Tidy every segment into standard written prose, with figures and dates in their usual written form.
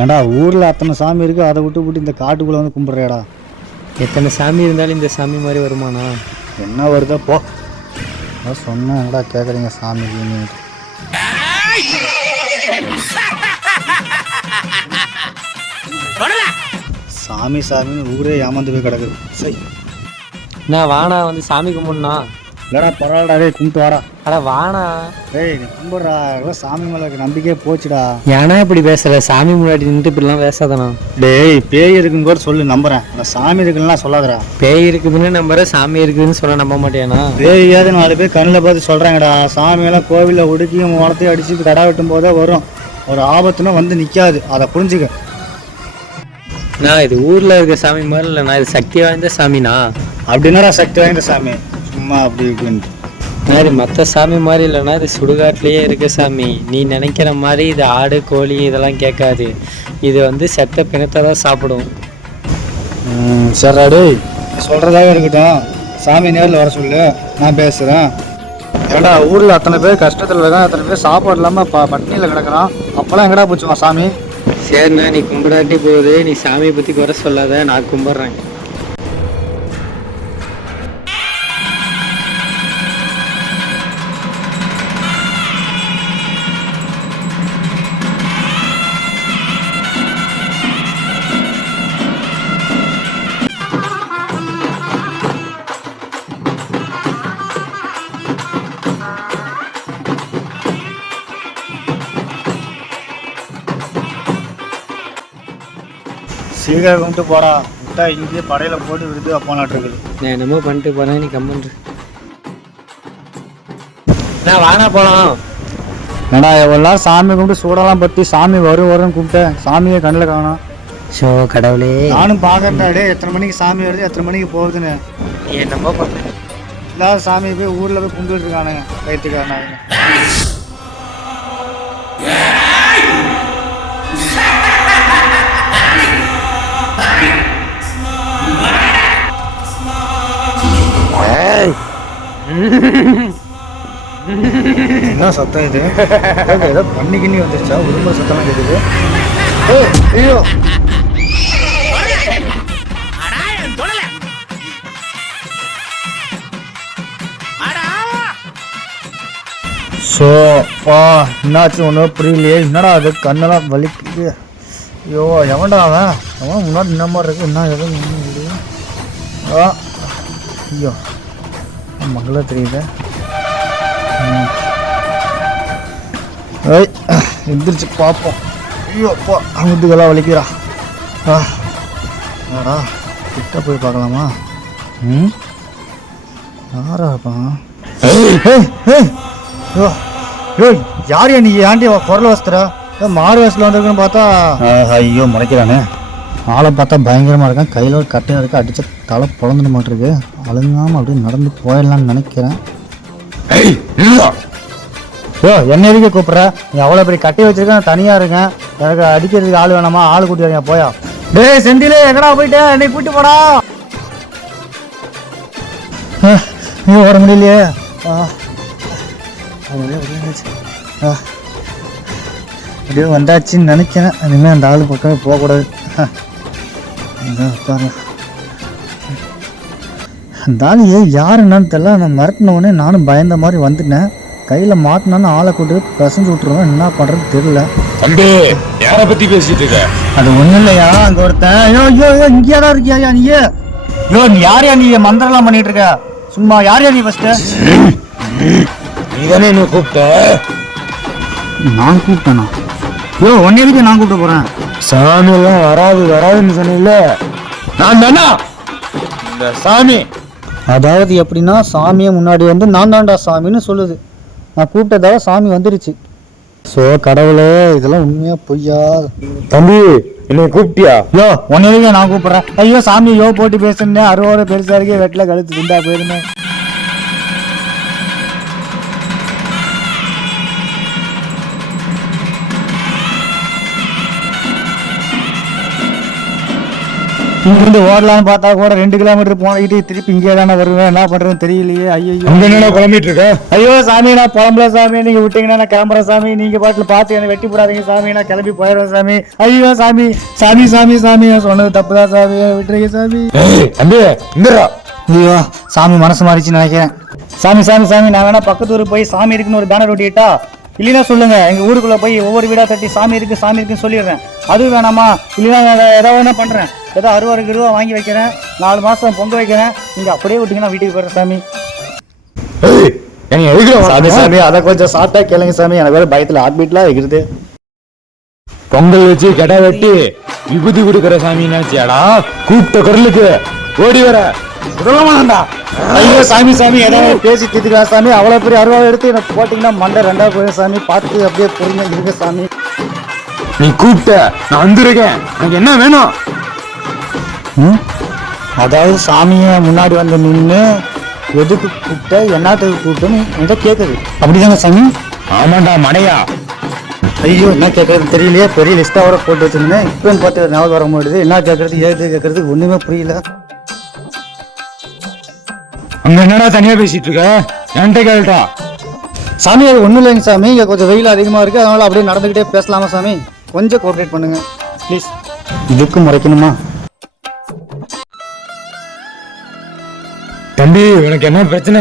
ஏண்டா ஊரில் அத்தனை சாமி இருக்குது, அதை விட்டு விட்டு இந்த காட்டுக்குள்ளே வந்து கும்பிட்றியாடா? எத்தனை சாமி இருந்தாலும் இந்த சாமி மாதிரி வருமானா? என்ன வருதோ போ. அதான் சொன்னேன், என்னடா கேட்குறீங்க சாமிக்கு? சாமி சாமின்னு ஊரே ஏமாந்து போய் கிடக்குது. சரி நான் வானா வந்து சாமி கும்பிட்னா? இல்லைடா பரவாயில்லடா, டேய் கும்பிட்டு வாடா. அட வானா. டேய் நீ கும்பிட்றா, எவ்வளோ சாமி மேலே நம்பிக்கையே போச்சுடா. ஏன்னா இப்படி பேசுகிற? சாமி முன்னாடி நின்று இப்படிலாம் பேசாதானா? டேய் பேய் இருக்குன்னு கூட சொல்லு, நம்புறேன். ஆனால் சாமி இருக்குன்னா சொல்லாதடா. பேய் இருக்குதுன்னு நம்புறேன், சாமி இருக்குதுன்னு சொல்ல நம்ப மாட்டேனா? பேயாவது 4 பேர் கண்ணில் பார்த்து சொல்கிறாங்கடா. சாமியெல்லாம் கோவிலில் ஒடுக்கியும் முளத்தையும் அடித்து கடா வெட்டும் போதே வரும். ஒரு ஆபத்துனா வந்து நிற்காது, அதை புரிஞ்சுக்க. நான் இது ஊரில் இருக்க சாமி மாதிரி இல்லைண்ணா, இது சக்தி வாய்ந்த சாமிண்ணா. அப்படின்னாடா சக்தி வாய்ந்த சாமி? சும்மா அப்படி இப்படின்னு இது மற்ற சாமி மாதிரி இல்லைன்னா, இது சுடுகாட்டிலேயே இருக்க சாமி. நீ நினைக்கிற மாதிரி இது ஆடு கோழி இதெல்லாம் கேட்காது. இது வந்து செத்த பிணத்தை தான் சாப்பிடும். சரிடா டேய், சொல்கிறதாக இருக்கட்டும். சாமி நேரில் வர சொல்லு, நான் பேசுகிறேன். ஏடா ஊரில் அத்தனை பேர் கஷ்டத்தில் இருக்கான், அத்தனை பேர் சாப்பாடு இல்லாமல் பட்னியில் கிடக்கிறான். அப்போல்லாம் எங்கடா போச்சுவான் சாமி? சரிண்ணா, நீ கும்பிடாட்டி போகுது. நீ சாமியை பற்றி குறை சொல்லாத, நான் கும்பிட்றேன். சீக்கிரம் கும்பிட்டு போடா, விட்டா இங்கேயே படையில் போட்டு விடுது அப்போனாட்டு இருக்குது. நான் என்னமோ பண்ணிட்டு போகிறேன், நீ கம்மன்று. நான் வானா போகலாம். ஏடா எவ்வளோ நேரம் சாமி கும்பிட்டு சூடெல்லாம் பற்றி சாமி வரும்னு கும்பிட்டேன், சாமியை கண்ணில் காணோம். ஷோ கடவுளே, நானும் பார்க்கறேன்டா எத்தனை மணிக்கு சாமி வருது, எத்தனை மணிக்கு போகுதுன்னு. நீ என்னமோ பண்ண. இல்லாத சாமி போய் ஊரில் போய் கும்பிட்டு இருக்கானுங்க கைத்துக்காரனாங்க. என்ன சத்தம் இது? ஏதோ பண்ணிக்கிண்ணி வந்துருச்சா? உரும்ப சத்தம்லாம் கேட்குது. ஐயோ ஸோ என்னாச்சு ஒன்றும் புரியலையே. என்னடா அது கண்ணெல்லாம் வலிக்குது. ஐயோ எவன்டா அவன்? அவன் முன்னாடி என்ன மாதிரி இருக்கு, என்ன எதுவும் ஐயோ மகள தெரியுது. எந்திரிச்சு பார்ப்போம். ஐயோ அப்பா அங்குதுக்கெல்லாம் வலிக்கிறா. ஆடா கிட்ட போய் பார்க்கலாமா? யாரா இருப்பான்? யார் நீ? ஆண்டி குரல் வசத்துறா? மாறு வயசில் வந்திருக்குன்னு பார்த்தா ஐயோ முறைக்கிறானே. ஆளை பார்த்தா பயங்கரமாக இருக்கான். கையில் ஒரு கட்டையாக இருக்குது, அடித்த தலை பொழந்துட மாட்டிருக்கு. அழுங்காமல் அப்படியே நடந்து போயிடலான்னு நினைக்கிறேன். என்ன எதுக்கு கூப்பிட்ற? நீ அவ்வளோ பெரிய கட்டி வச்சிருக்க, நான் தனியாக இருக்கேன். எனக்கு அடிக்கிறதுக்கு ஆள் வேணாமா? ஆள் கூட்டி வரீங்க போயா. டேய் செந்திலே, எங்கடா போயிட்டேன்? என்னை கூட்டி போடா. நீ ஓட முடியலையே. அப்படியே வந்தாச்சுன்னு நினைக்கிறேன். இனிமேல் அந்த ஆள் பக்கமே போகக்கூடாது. அந்த ஆள் யார் என்னன்னு தெரியல. நான் மிரட்டினவுடனே நானும் பயந்த மாதிரி வந்துட்டேன். கையில் மாட்டினான்னு ஆளை கூட்டு பசஞ்சு விட்டுருவேன். என்ன பண்ணுறது தெரியல. யாரை பற்றி பேசிட்டு இருக்க? அது ஒன்றும் இல்லையா, அங்கே ஒருத்தன். ஐயோ ஐயோ ஐயோ இங்கேயா தான் இருக்கியா நீ? ஐயோ நீ யாரையா நீ மந்திரம்லாம் பண்ணிட்டு இருக்க? சும்மா யாரையா நீ ஃபஸ்ட்டு? நீ தானே என்ன கூப்பிட்ட? நான் கூப்பிட்டேனா? ஐயோ ஒன்னே எதுக்கு நான் கூப்பிட்டு போகிறேன்? சாமியெல்லாம் வராதுன்னு சொன்னீங்களே, நான் தானா இந்த சாமி? அதாவது எப்படின்னா, சாமியை முன்னாடி வந்து நான் தான்டா சாமின்னு சொல்லுது. நான் கூப்பிட்டதாக சாமி வந்துருச்சு. ஸோ கடவுளே, இதெல்லாம் உண்மையா பொய்யா? தம்பி என்னை கூப்பிட்டியா? யோ ஒன்னே நான் கூப்பிட்றேன். ஐயோ சாமி யோ போட்டு பேசுனேன். அறுவோட பெருசா இருக்கே, வெட்டில கழுத்து துண்டா போயிருந்தேன். இங்கிருந்து ஓடலான்னு பார்த்தா கூட 2 கிலோமீட்டர் போனகிட்டு திருப்பி இங்கே தானே வருவேன். என்ன பண்றதுன்னு தெரியலையே. ஐயோ அங்க என்னடா குழம்பிட்டு இருக்க? ஐயோ சாமி, நான் புலம்புல சாமி. நீங்க விட்டீங்கன்னா நான் கிளம்புறேன் சாமி. நீங்க பாட்டில் பார்த்து என்னை வெட்டி போடாதீங்க சாமி. நான் கிளம்பி போயிடுவேன் சாமி. ஐயோ சாமி சாமி சாமி சாமி, நான் சொன்னது தப்புதான் சாமி. விட்டுருங்க சாமி. தம்பி இந்தரா. ஐயோ சாமி மனசு மாறிச்சுன்னு நினைக்கிறேன். சாமி சாமி சாமி, நான் வேணா பக்கத்து ஊருக்கு போய் சாமி இருக்குன்னு ஒரு பேனர் ஒட்டிட்டா? இல்லைன்னா சொல்லுங்க, எங்க ஊருக்குள்ள போய் ஒவ்வொரு வீடா தட்டி சாமி இருக்குன்னு சொல்லிடுறேன். அதுவும் வேணாமா? இல்லைன்னா ஏதாவது வேணா பண்றேன். ஏதோ 60 ரூபா வாங்கி வைக்கிறேன், 4 மாசம் பொங்க வைக்கிறேன். நீங்க அப்படியே விட்டீங்கன்னா வீட்டுக்கு போயிடுறேன் சாமி. சாமி சாமி, அதை கொஞ்சம் சாப்பிட்டா கேளுங்க சாமி. எனக்கு வேற பயத்துல ஹார்ட் பீட்லாம் வைக்கிறது. பொங்கல் வச்சு கடை வெட்டி விபூதி கொடுக்குற சாமி நினைச்சியாடா? கூப்பிட்ட குரலுக்கு ஓடி வர சுடலமாண்டா. ஐயோ சாமி சாமி, ஏதாவது பேசி தீர்த்துக்கலாம் சாமி. அவ்வளவு பெரிய 60 எடுத்து எனக்கு போட்டீங்கன்னா மண்டை 2ஆ போயிடும் சாமி. பார்த்து அப்படியே பொறுங்க இருங்க சாமி. நீ கூப்பிட்ட, நான் வந்திருக்கேன். எனக்கு என்ன வேணும்? அதாவது சாமியை முன்னாடி வந்து நின்று எதுக்கு கூப்பிட்ட, என்னத்துக்கு கூப்பிட்டேன்னு என்கிட்ட கேட்குது. அப்படிதாங்க சாமி? ஆமாண்டா மடையா. ஐயோ என்ன கேட்கறது தெரியலையே. பெரிய லிஸ்ட்டாக போட்டு வச்சிருந்தேன். இப்போ பார்த்து ஞாபகம் வர மாட்டேது. என்ன கேட்கறது ஏது கேட்கறதுக்கு ஒன்றுமே புரியல. அங்க என்னடா தனியா பேசிட்டு இருக்க? என்கிட்ட கேள்ட்டா. சாமி அது ஒன்றும் இல்லைங்க சாமி. இங்கே கொஞ்சம் வெயில் அதிகமாக இருக்குது, அதனால் அப்படியே நடந்துக்கிட்டே பேசலாமா சாமி? கொஞ்சம் கோஆப்ரேட் பண்ணுங்க ப்ளீஸ். இதுக்கும் முறைக்கணுமா? தம்பி உனக்கு என்ன பிரச்சனை?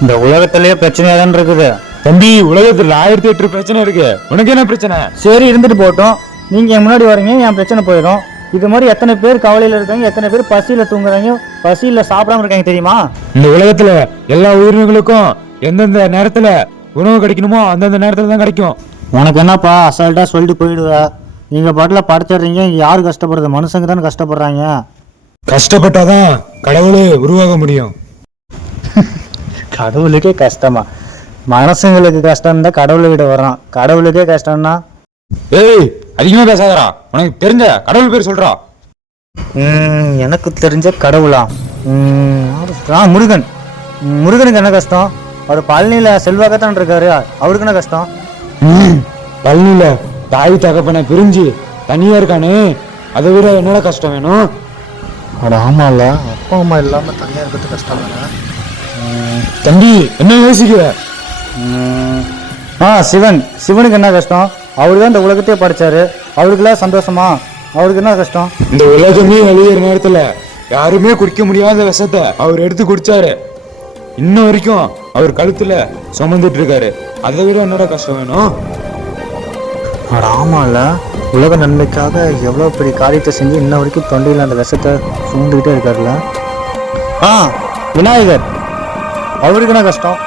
இந்த உலகத்திலேயே பிரச்சனையாக தான் இருக்குது தம்பி. உலகத்துல 1008 பிரச்சனை இருக்கு. உனக்கு என்ன பிரச்சனை? சரி இருந்துட்டு போட்டோம். நீங்கள் என் முன்னாடி வரீங்க, என் பிரச்சனை போயிடும். இது மாதிரி எத்தனை பேர் கவலையில் இருக்காங்க, எத்தனை பேர் பசியில் தூங்குறாங்க, பசியில் சாப்பிடாம இருக்காங்க தெரியுமா? இந்த உலகத்துல எல்லா உயிரினங்களுக்கும் எந்தெந்த நேரத்துல உணவு கிடைக்கணுமோ அந்தந்த நேரத்துல தான் கிடைக்கும். உனக்கு என்னப்பா அசால்ட்டாக சொல்லிட்டு போயிடுவா? நீங்கள் பாட்டில் படைச்சிடுறீங்க. யார் கஷ்டப்படுறது? மனுஷங்க தானே கஷ்டப்படுறாங்க. கஷ்டப்பட்டாதான் கடவுளே உருவாக முடியும். கடவுளுக்கே கஷ்டமா? மனுஷங்களுக்கு கஷ்டம் இருந்தால் கடவுளை விட வர்றான். கடவுளுக்கே கஷ்டம்னா? ஏய் அதிகமா பேசாதடா. உனக்கு தெரிஞ்ச கடவுள் பேர் சொல்றா. எனக்கு தெரிஞ்ச கடவுளா? முருகன். முருகனுக்கு என்ன கஷ்டம்? அவர் பழனியில செல்வாக்கத்தான் இருக்காரு. அவருக்கு என்ன கஷ்டம்? பழனியில தாய் தகப்பனை பிரிஞ்சு தனியா இருக்கானே, அதை விட என்னடா கஷ்டம் வேணும்? ஆமால, அப்பா அம்மா இல்லாம தனியா இருக்கிறது கஷ்டம் தானே. தம்பி என்ன யோசிக்கிற? சிவன். சிவனுக்கு என்ன கஷ்டம்? அவரு தான் இந்த உலகத்தையே படைச்சாரு. அவருக்குலாம் சந்தோஷமா? அவருக்கு என்ன கஷ்டம்? இந்த உலகமே அழியிற நேரத்துல யாருமே குடிக்க முடியாத விஷத்தை அவர் எடுத்து குடிச்சாரு. இன்ன வரைக்கும் அவர் கழுத்துல சுமந்துட்டு இருக்காரு. அதை விட என்னோட கஷ்டம் வேணும்? ஆமால, உலக நன்மைக்காக எவ்வளோ பெரிய காரியத்தை செஞ்சு இன்ன வரைக்கும் தொண்டையில் அந்த விஷத்தை சுமந்துக்கிட்டே இருக்காருல்ல. விநாயகர். அவருக்கு என்ன கஷ்டம்?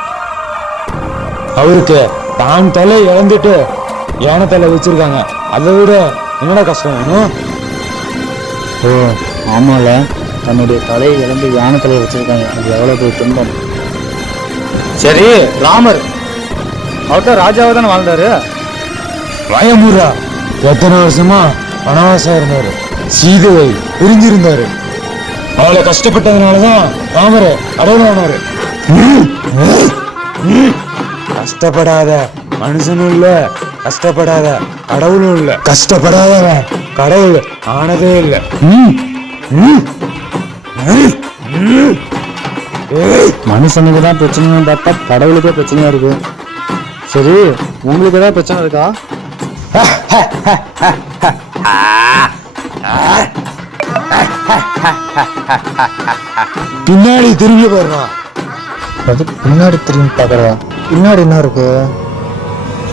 அவருக்கு தான் தலை இழந்துட்டு யானை தலை வச்சிருக்காங்க. அதை விட என்னடா கஷ்டம் வேணும்? ஆமால, தன்னுடைய தலையை இழந்து யானை தலையை வச்சிருக்காங்க. அது எவ்வளோ பெரிய துன்பம். சரி ராமர், அவர்தான் ராஜாவை தானே வாழ்ந்தாரு. வயமுறா எத்தனை வருஷமா வனவாசம் இருந்தாரு. சீதையை பிரிஞ்சிருந்தாரு. அவளை கஷ்டப்பட்டதுனாலதான் ராமர் கடவுளானாரு. கஷ்டப்படாத மனுஷனும் இல்ல, கஷ்டப்படாத கடவுளும் இல்ல. கஷ்டப்படாதவன் கடவுள் ஆனதே இல்லை. மனுஷனுக்கு தான் பிரச்சனைன்னு பார்த்தா கடவுளுக்கே பிரச்சனையா இருக்கு. சரி உங்களுக்கு ஏதாவது பிரச்சனை இருக்கா? பின்னாடி திரும்பி போடுறான். அது பின்னாடி திரும்பி பார்க்கறா? பின்னாடி என்ன இருக்கு?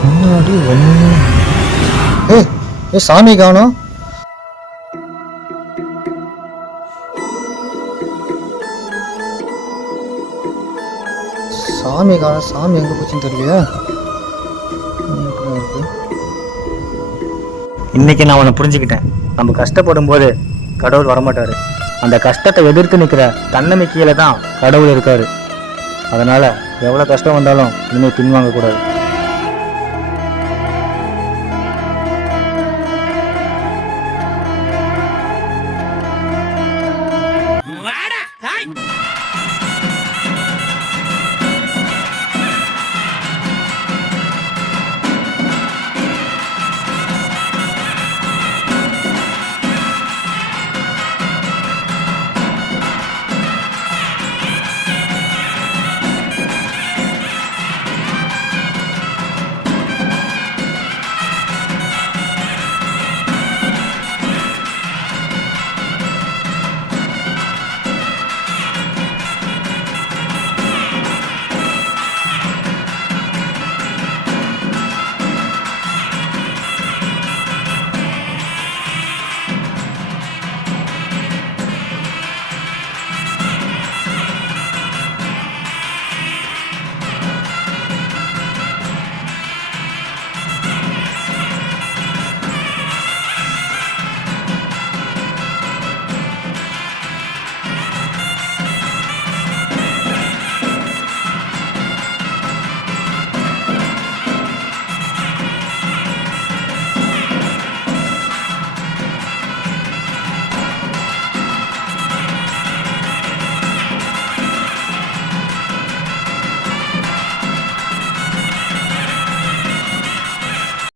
பின்னாடி ஏ சாமி காணோம். சாமி காணோம். சாமி எங்க போச்சுன்னு தெரியலையா? இன்னைக்கு நான் உன்னை புரிஞ்சுக்கிட்டேன். நம்ம கஷ்டப்படும் போது கடவுள் வரமாட்டாரு. அந்த கஷ்டத்தை எதிர்த்து நிற்கிற தன்னம்பிக்கையில தான் கடவுள் இருக்காரு. அதனால எவ்வளோ கஷ்டம் வந்தாலும் இனிமேல் பின்வாங்க கூடாது.